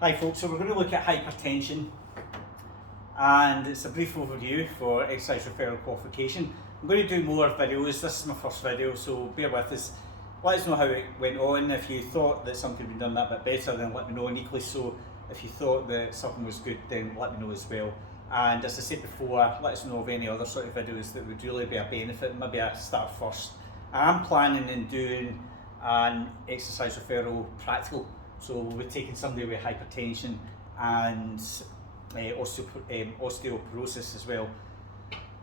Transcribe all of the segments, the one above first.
Hi folks, so we're going to look at hypertension, and it's a brief overview for exercise referral qualification. I'm going to do more videos. This is my first video, so bear with us. Let us know how it went on. If you thought that something had been done that bit better, then let me know, and equally so if you thought that something was good, then let me know as well. And as I said before, let us know of any other sort of videos that would really be a benefit. Maybe I start first. I'm planning on doing an exercise referral practical. So we'll be taking somebody with hypertension and osteoporosis as well,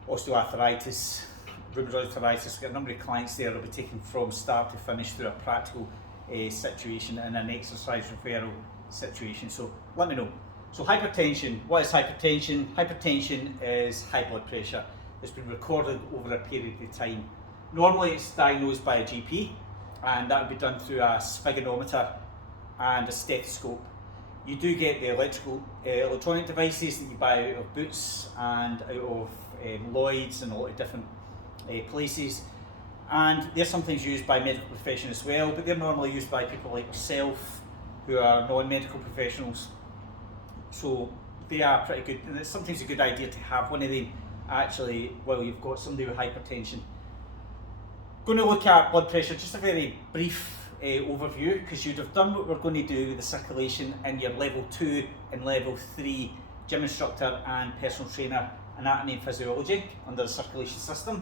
osteoarthritis, rheumatoid arthritis. We've got a number of clients there that will be taken from start to finish through a practical situation and an exercise referral situation. So let me know. So hypertension, what is hypertension? Hypertension is high blood pressure. It's been recorded over a period of time. Normally it's diagnosed by a GP, and that would be done through a sphygmomanometer and a stethoscope. You do get the electronic devices that you buy out of Boots and out of Lloyd's and a lot of different places, and they're sometimes used by medical professionals as well, but they're normally used by people like yourself who are non-medical professionals. So they are pretty good, and it's sometimes a good idea to have one of them actually while you've got somebody with hypertension. Going to look at blood pressure, just a very brief overview, because you'd have done what we're going to do with the circulation in your level 2 and level 3 gym instructor and personal trainer anatomy and physiology under the circulation system.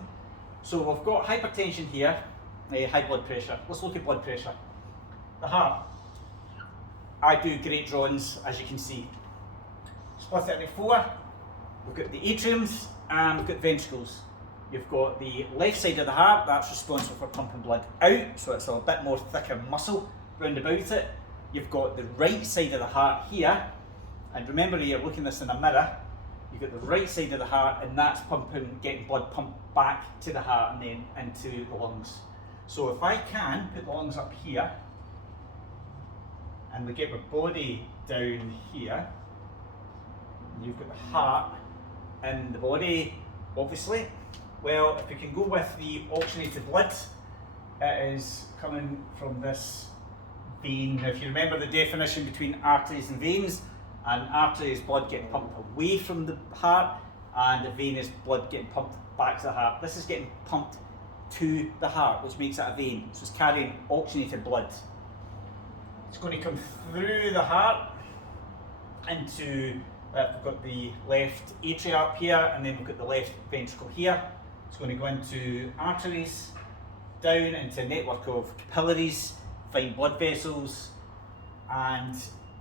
So we've got hypertension here, high blood pressure. Let's look at blood pressure. The heart. I do great drawings, as you can see. Split it into four. We've got the atriums and we've got ventricles. You've got the left side of the heart, that's responsible for pumping blood out, so it's a bit more thicker muscle round about it. You've got the right side of the heart here, and remember you're looking at this in a mirror. You've got the right side of the heart, and that's getting blood pumped back to the heart and then into the lungs. So if I can put the lungs up here, and we get my body down here, and you've got the heart in the body, obviously. Well, if we can go with the oxygenated blood, it is coming from this vein. Now, if you remember the definition between arteries and veins, an artery is blood getting pumped away from the heart, and a vein is blood getting pumped back to the heart. This is getting pumped to the heart, which makes it a vein. So it's carrying oxygenated blood. It's going to come through the heart into, we've got the left atria up here, and then we've got the left ventricle here. It's going to go into arteries, down into a network of capillaries, fine blood vessels, and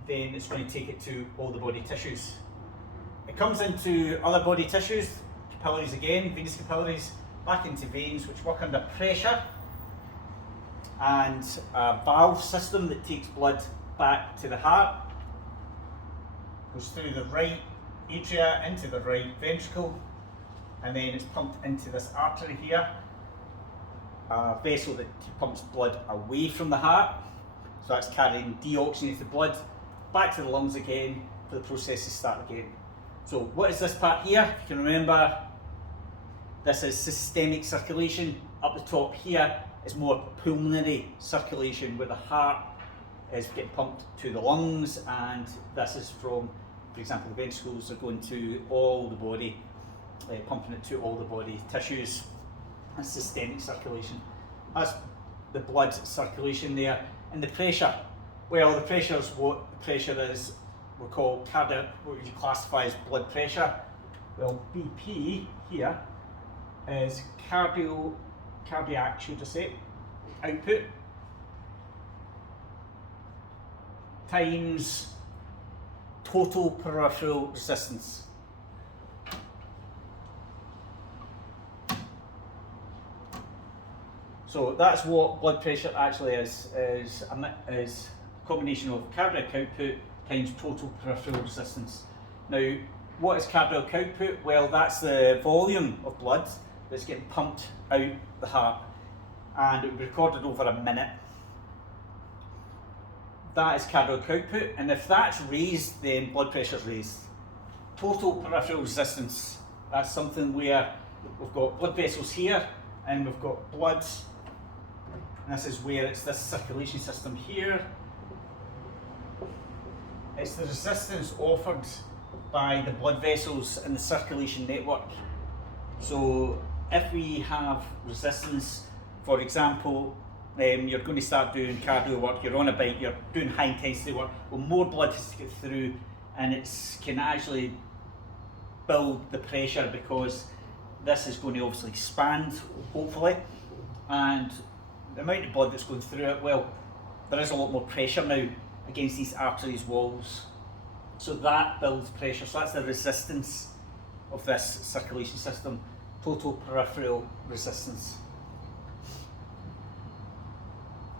then it's going to take it to all the body tissues. It comes into other body tissues, capillaries again, venous capillaries, back into veins which work under pressure, and a valve system that takes blood back to the heart. Goes through the right atria into the right ventricle, and then it's pumped into this artery here, a vessel that pumps blood away from the heart, so that's carrying deoxygenated blood back to the lungs again for the process to start again. So what is this part here? If you can remember, this is systemic circulation. Up the top here is more pulmonary circulation, where the heart is getting pumped to the lungs, and this is from, for example, the ventricles are going to all the body, pumping it to all the body tissues. And systemic circulation. That's the blood circulation there. And the pressure, well, the pressure is what the pressure is. We call cardiac, what you classify as blood pressure. Well, BP here is cardiac, should I say, output times total peripheral resistance. So that's what blood pressure actually is a combination of cardiac output times total peripheral resistance. Now, what is cardiac output? Well, that's the volume of blood that's getting pumped out the heart, and it will be recorded over a minute. That is cardiac output, and if that's raised, then blood pressure is raised. Total peripheral resistance, that's something where we've got blood vessels here, and we've got blood, and this is where it's this circulation system here, It's the resistance offered by the blood vessels in the circulation network. So if we have resistance, for example, you're going to start doing cardio work, you're on a bike, you're doing high intensity work, well, more blood has to get through, and it can actually build the pressure, because this is going to obviously expand, hopefully, and the amount of blood that's going through it, well, there is a lot more pressure now against these arteries walls, so that builds pressure. So that's the resistance of this circulation system, total peripheral resistance.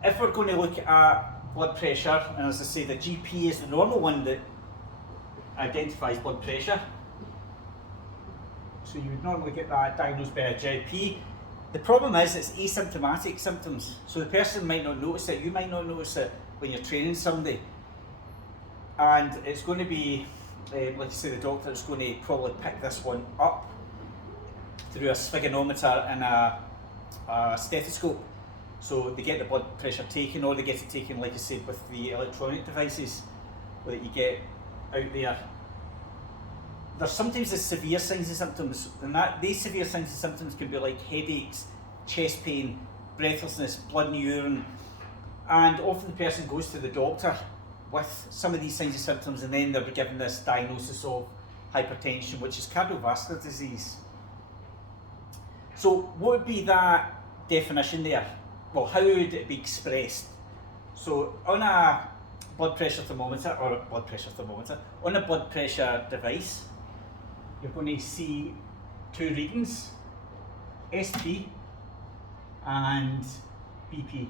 If we're going to look at blood pressure, and as I say, the GP is the normal one that identifies blood pressure, so you would normally get that diagnosed by a GP. The problem is it's asymptomatic symptoms, so the person might not notice it, you might not notice it when you're training somebody, and it's going to be, like you say, the doctor is going to probably pick this one up through a sphygmometer and a stethoscope. So they get the blood pressure taken, or they get it taken, like I said, with the electronic devices that you get out there. There's sometimes the severe signs and symptoms, and these severe signs and symptoms can be like headaches, chest pain, breathlessness, blood in the urine, and often the person goes to the doctor with some of these signs and symptoms, and then they'll be given this diagnosis of hypertension, which is cardiovascular disease. So what would be that definition there? Well, how would it be expressed? So on a blood pressure thermometer, on a blood pressure device, you're going to see two readings, SP and BP.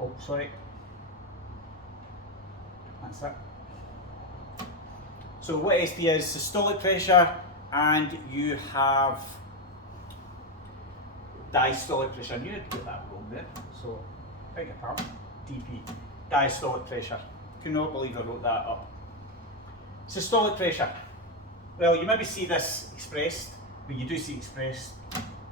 Oh, sorry. That's it. So what SP is systolic pressure, and you have diastolic pressure. I knew I'd get that wrong there, so beg your pardon. DP, diastolic pressure. Could not believe I wrote that up. Systolic pressure. Well, you maybe see this expressed, but you do see expressed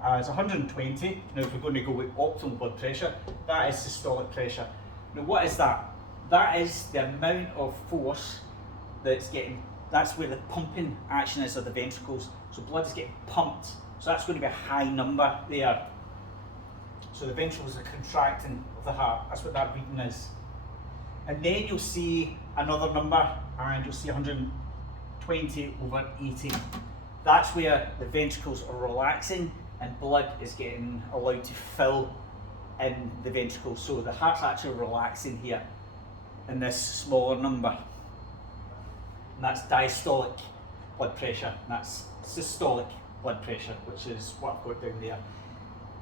as 120. Now, if we're going to go with optimal blood pressure, that is systolic pressure. Now, what is that? That is the amount of force that's where the pumping action is of the ventricles. So blood is getting pumped. So that's going to be a high number there. So the ventricles are contracting of the heart. That's what that reading is. And then you'll see another number, and you'll see 120 over 80. That's where the ventricles are relaxing and blood is getting allowed to fill in the ventricles. So the heart's actually relaxing here in this smaller number. And that's diastolic blood pressure, and that's systolic blood pressure, which is what I've got down there.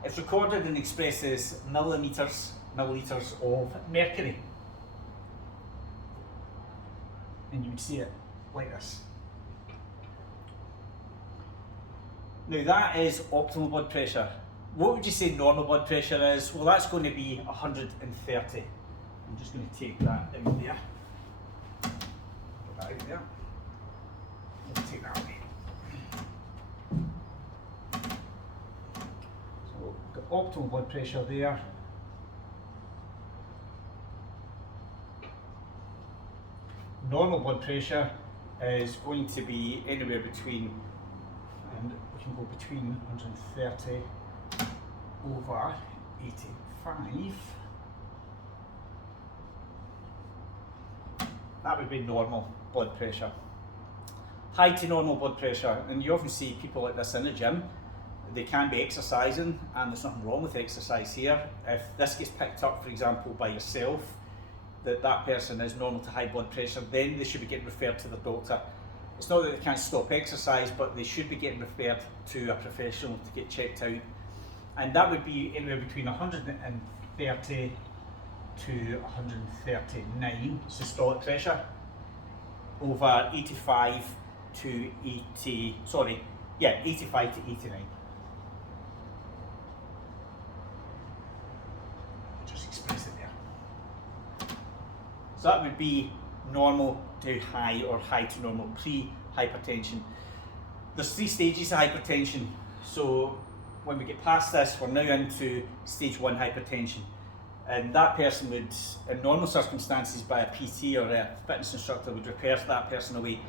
It's recorded and expressed as milliliters of mercury. And you would see it like this. Now that is optimal blood pressure. What would you say normal blood pressure is? Well, that's going to be 130. I'm just going to take that out there. Put that out there. We'll take that away. So we've got optimal blood pressure there. Normal blood pressure is going to be anywhere between, and we can go between 130 over 85. That would be normal blood pressure. High to normal blood pressure, and you often see people like this in the gym. They can be exercising, and there's nothing wrong with exercise here. If this gets picked up, for example, by yourself, that person is normal to high blood pressure, then they should be getting referred to the doctor. It's not that they can't stop exercise, but they should be getting referred to a professional to get checked out. And that would be anywhere between 130 to 139 systolic pressure over 85 to 85 to 89. Just express it there. So that would be normal to high, or high to normal, pre-hypertension. There's 3 stages of hypertension. So when we get past this, we're now into stage 1 hypertension. And that person would, in normal circumstances, by a PT or a fitness instructor, would refer that person away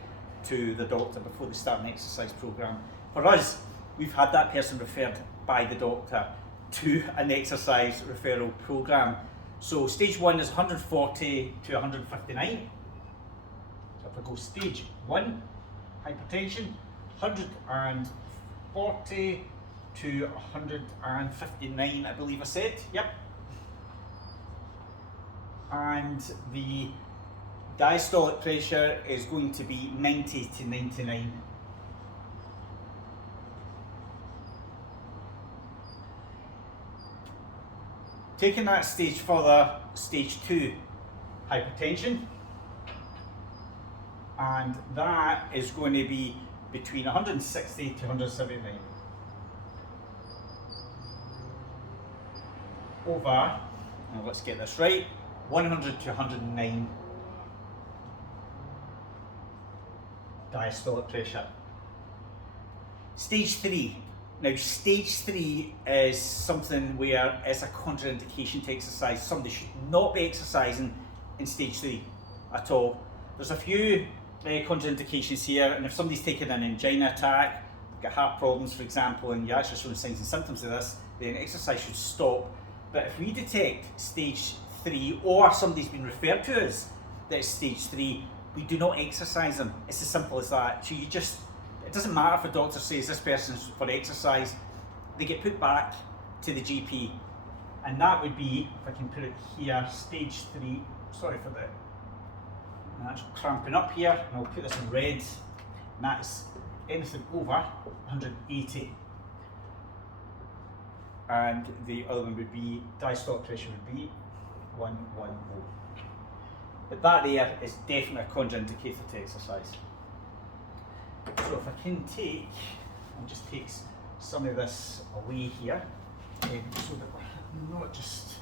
to the doctor before they start an exercise program. For us, we've had that person referred by the doctor to an exercise referral program. So stage 1 is 140 to 159. So if I go stage 1, hypertension, 140 to 159, I believe I said, yep. And the diastolic pressure is going to be 90 to 99. Taking that stage further, stage 2, hypertension, and that is going to be between 160 to 179. Over, now let's get this right, 100 to 109 diastolic pressure. Stage 3. Now stage 3 is something where it's a contraindication to exercise. Somebody should not be exercising in stage 3 at all. There's a few contraindications here, and if somebody's taken an angina attack, got heart problems for example, and you're actually showing signs and symptoms of this, then exercise should stop. But if we detect stage 3, or somebody's been referred to us that it's stage 3, we do not exercise them. It's as simple as that. So it doesn't matter if a doctor says this person's for exercise, they get put back to the GP. And that would be, if I can put it here, stage 3, sorry for that. And that's cramping up here, and I'll put this in red, and that's anything over 180. And the other one would be, diastolic pressure would be 110. But that there is definitely a contraindicator to exercise. So if I can take, I'll just take some of this away here, so that we're not just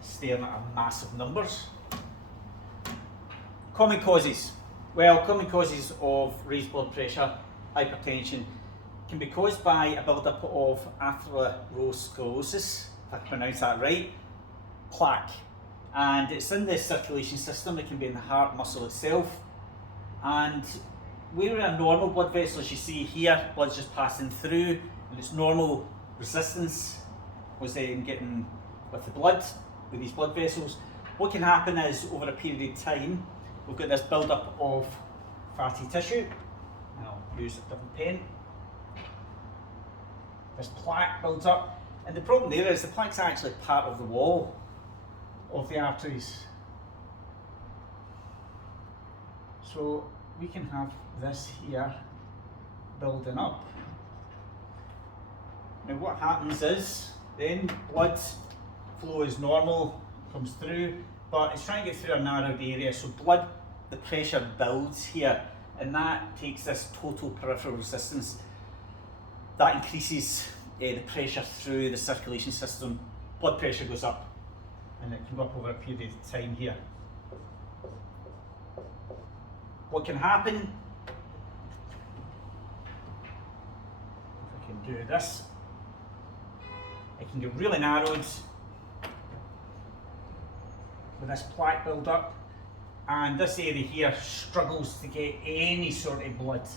staring at massive numbers. Common causes. Well, common causes of raised blood pressure, hypertension, can be caused by a build-up of atherosclerosis, if I pronounce that right, plaque. And it's in the circulation system. It can be in the heart muscle itself. And we're in a normal blood vessel, as you see here, blood's just passing through, and its normal resistance was then getting with the blood, with these blood vessels. What can happen is, over a period of time, we've got this build-up of fatty tissue, and I'll use a different pen. This plaque builds up, and the problem there is the plaque's actually part of the wall of the arteries. So we can have this here building up. Now what happens is, then blood flow is normal, comes through, but it's trying to get through a narrowed area, so the pressure builds here, and that takes this total peripheral resistance. That increases the pressure through the circulation system. Blood pressure goes up, and it can go up over a period of time here. What can happen, if I can do this, it can get really narrowed with this plaque build up, and this area here struggles to get any sort of blood.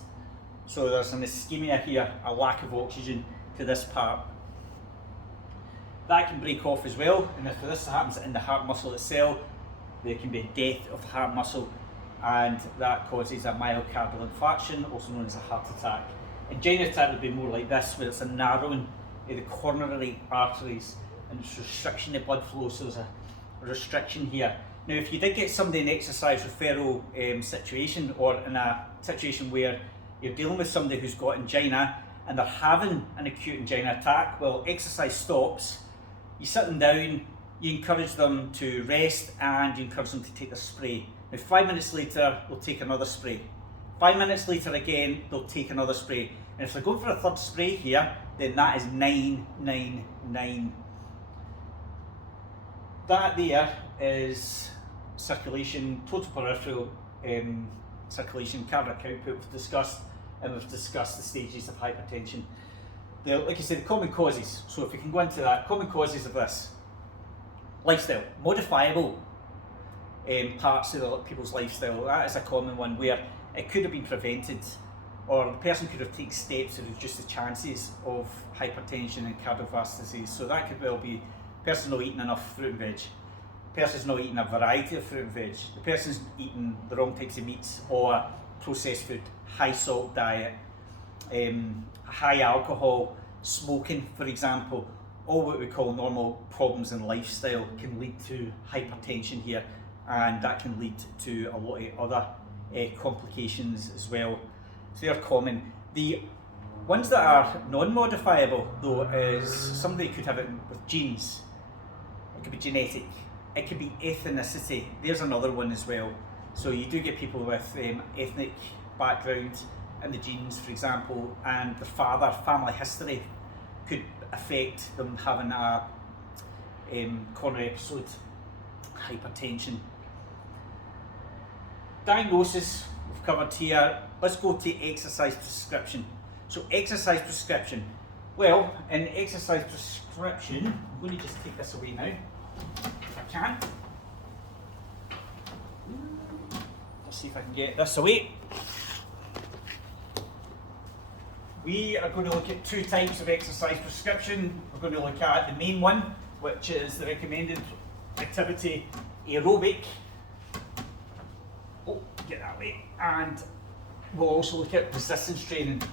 So there's an ischemia here, a lack of oxygen to this part. That can break off as well, and if this happens in the heart muscle itself, there can be a death of the heart muscle, and that causes a myocardial infarction, also known as a heart attack. Angina attack would be more like this, where it's a narrowing of the coronary arteries, and it's restriction of blood flow, so there's a restriction here. Now if you did get somebody in an exercise referral situation, or in a situation where you're dealing with somebody who's got angina and they're having an acute angina attack, well, exercise stops, you sit them down, you encourage them to rest, and you encourage them to take a spray. Now 5 minutes later, they'll take another spray. 5 minutes later again, they'll take another spray. And if they're going for a third spray here, then that is 999. That there is circulation, total peripheral circulation, cardiac output we've discussed, and we've discussed the stages of hypertension. Like I said, the common causes, so if we can go into that, common causes of this. Lifestyle, modifiable parts of people's lifestyle. That is a common one where it could have been prevented, or the person could have taken steps to reduce the chances of hypertension and cardiovascular disease. So that could well be the person's not eating enough fruit and veg, the person's not eating a variety of fruit and veg, the person's eating the wrong types of meats or processed food, high salt diet, high alcohol, smoking, for example. All what we call normal problems in lifestyle can lead to hypertension here, and that can lead to a lot of other complications as well. So they're common. The ones that are non-modifiable though is somebody could have it with genes, it could be genetic, it could be ethnicity. There's another one as well. So you do get people with ethnic background in the genes, for example, and the family history could affect them having a coronary episode, hypertension. Diagnosis we've covered here. Let's go to exercise prescription. So exercise prescription. Well, in exercise prescription, I'm going to just take this away now, if I can. Let's see if I can get this away. We are going to look at two types of exercise prescription. We're going to look at the main one, which is the recommended activity aerobic. Oh, get that way. And we'll also look at resistance training.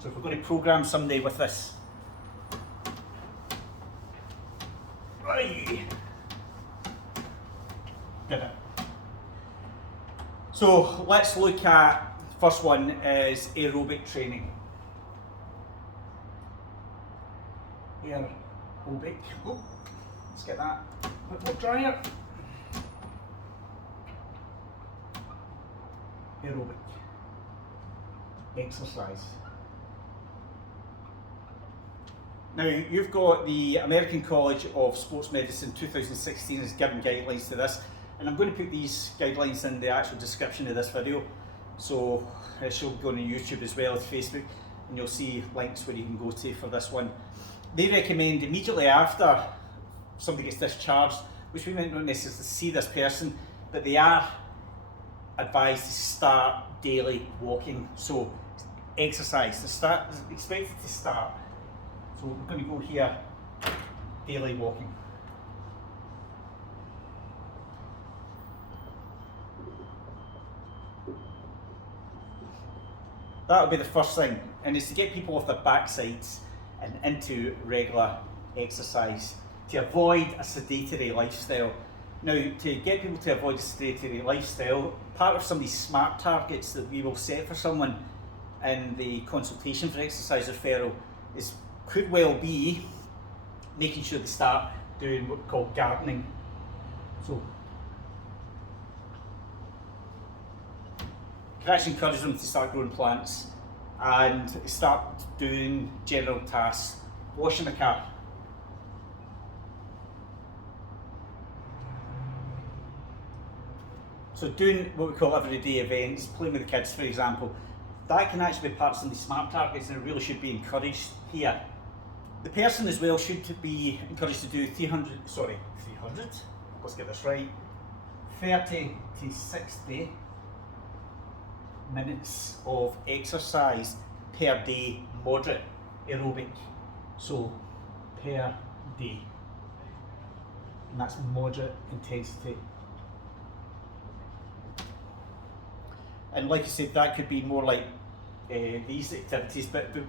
So if we're going to program somebody with this. Right. Did it. So let's look at, the first one is aerobic training. Aerobic, oh, let's get that a bit more drier. Aerobic exercise. Now you've got the American College of Sports Medicine 2016 has given guidelines to this. And I'm going to put these guidelines in the actual description of this video, so it shall go on YouTube as well as Facebook, and you'll see links where you can go to for this one. They recommend immediately after somebody gets discharged, which we might not necessarily see this person, but they are advised to start daily walking. So exercise, to start, expected to start. So we're going to go here, daily walking. That'll be the first thing, and it's to get people off their backsides and into regular exercise, to avoid a sedentary lifestyle. Now, to get people to avoid a sedentary lifestyle, part of some of these SMART targets that we will set for someone in the consultation for exercise referral could well be making sure they start doing what we call gardening. So, can actually encourage them to start growing plants and start doing general tasks, washing the car. So doing what we call everyday events, playing with the kids for example, that can actually be part of some of the SMART targets, and it really should be encouraged here. The person as well should be encouraged to do 300, let's get this right, 30 to 60 minutes of exercise per day, moderate aerobic, so per day, and that's moderate intensity. And like I said, that could be more like these activities, but it'd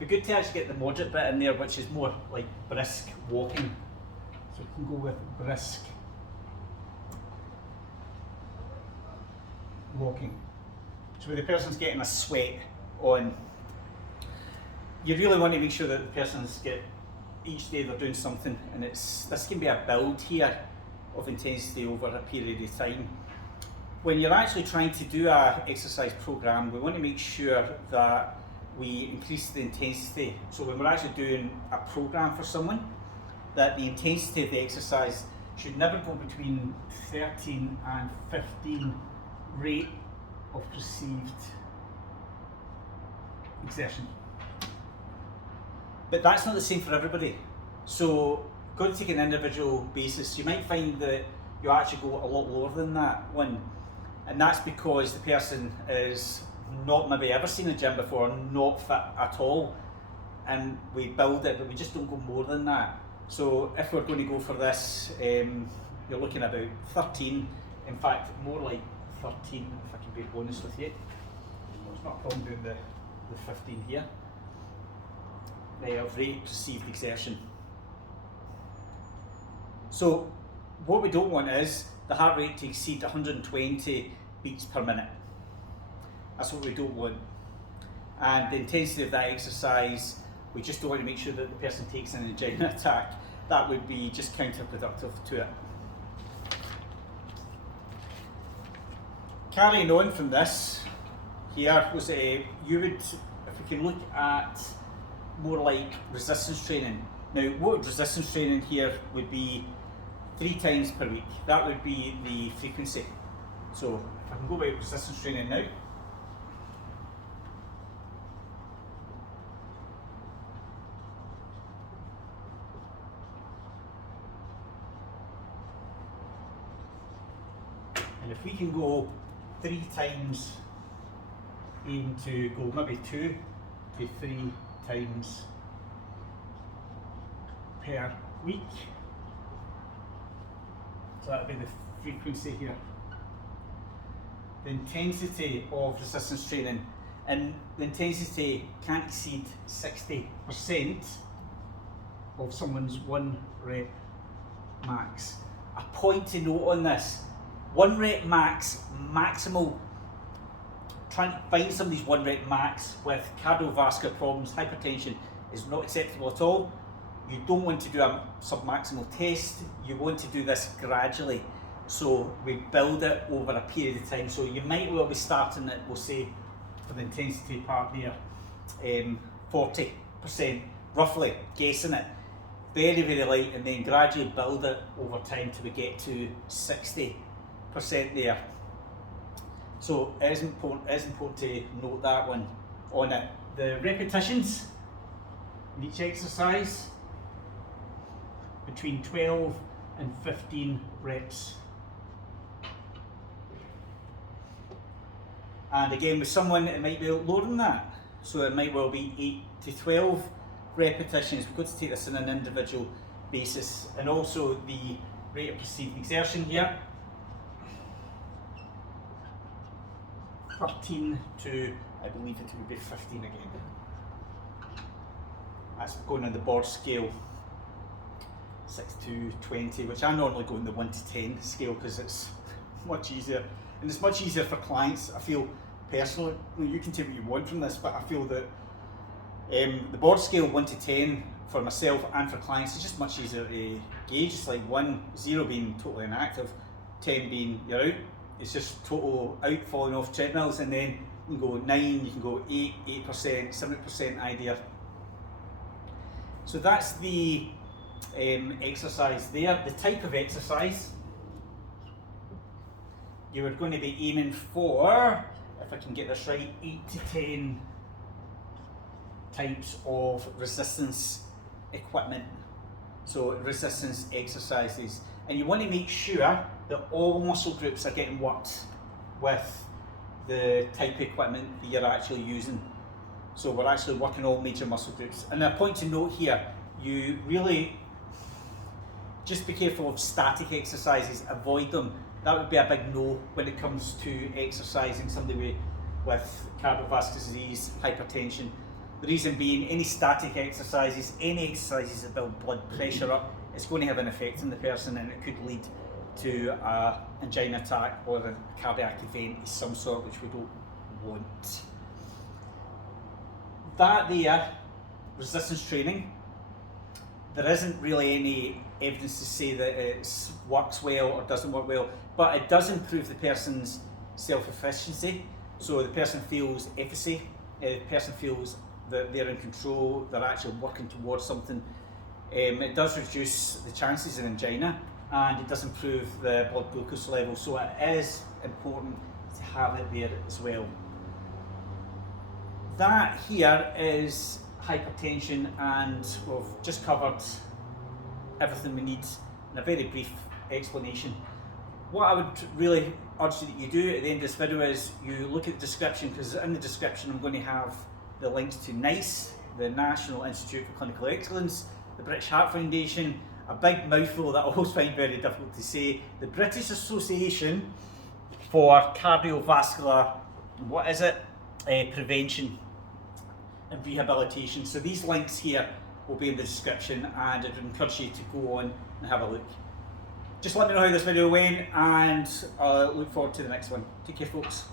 be good to actually get the moderate bit in there, which is more like brisk walking. So we can go with brisk walking. So where the person's getting a sweat on, you really want to make sure that the person's each day they're doing something, and this can be a build here of intensity over a period of time. When you're actually trying to do an exercise program, we want to make sure that we increase the intensity. So when we're actually doing a program for someone, that the intensity of the exercise should never go between 13 and 15 rate of perceived exertion. But that's not the same for everybody. So go to take an individual basis. You might find that you actually go a lot lower than that one, and that's because the person is not maybe ever seen a gym before, not fit at all, and we build it, but we just don't go more than that. So if we're going to go for this, you're looking at about 13, in fact more like 13 if I can be honest with you. It's not a problem doing the 15 here. Of rate perceived exertion. So what we don't want is the heart rate to exceed 120 beats per minute. That's what we don't want. And the intensity of that exercise, we just don't want to make sure that the person takes an angina attack. That would be just counterproductive to it. Carrying on from this, here was you would, if we can look at more like resistance training. Now, what resistance training here would be 3 times per week. That would be the frequency. So if I can go by resistance training now. And if we can go 3 times, aim to go maybe 2 to 3 times per week. So that would be the frequency here. The intensity of resistance training, and the intensity can't exceed 60% of someone's 1 rep max. A point to note on this, 1 rep max, maximal. Trying to find somebody's 1 rep max with cardiovascular problems, hypertension, is not acceptable at all. You don't want to do a submaximal test, you want to do this gradually. So we build it over a period of time. So you might well be starting at, we'll say, for the intensity part there, 40%, roughly, guessing it. Very, very light, and then gradually build it over time till we get to 60% there. So it is important to note that one on it. The repetitions in each exercise, between 12 and 15 reps. And again, with someone it might be lower than that. So it might well be 8 to 12 repetitions. We've got to take this on an individual basis. And also the rate of perceived exertion here. 13 to, I believe it would be 15 again. That's going on the board scale, 6 to 20, which I normally go in the 1 to 10 scale because it's much easier. And it's much easier for clients, I feel personally. You can take what you want from this, but I feel that the board scale 1 to 10 for myself and for clients is just much easier to gauge. It's like 0 being totally inactive, 10 being you're out. It's just total out, falling off treadmills, and then you can go 9, you can go 8%, 7% idea. So that's the exercise there. The type of exercise you are going to be aiming for, if I can get this right, 8 to 10 types of resistance equipment. So resistance exercises. And you want to make sure that all muscle groups are getting worked with the type of equipment that you're actually using. So we're actually working all major muscle groups. And a point to note here, you really just be careful of static exercises, avoid them. That would be a big no when it comes to exercising somebody with cardiovascular disease, hypertension. The reason being, any static exercises, any exercises that build blood pressure up, it's going to have an effect on the person, and it could lead to an angina attack or a cardiac event of some sort, which we don't want. That there, resistance training, there isn't really any evidence to say that it works well or doesn't work well, but it does improve the person's self-efficiency. So the person feels efficacy, the person feels that they're in control, they're actually working towards something. It does reduce the chances of angina, and it does improve the blood glucose level, so it is important to have it there as well. That here is hypertension, and we've just covered everything we need in a very brief explanation. What I would really urge that you do at the end of this video is you look at the description, because in the description I'm going to have the links to NICE, the National Institute for Clinical Excellence, the British Heart Foundation, a big mouthful that I always find very difficult to say, the British Association for Cardiovascular, what is it? Prevention and Rehabilitation. So these links here will be in the description, and I'd encourage you to go on and have a look. Just let me know how this video went, and I look forward to the next one. Take care, folks.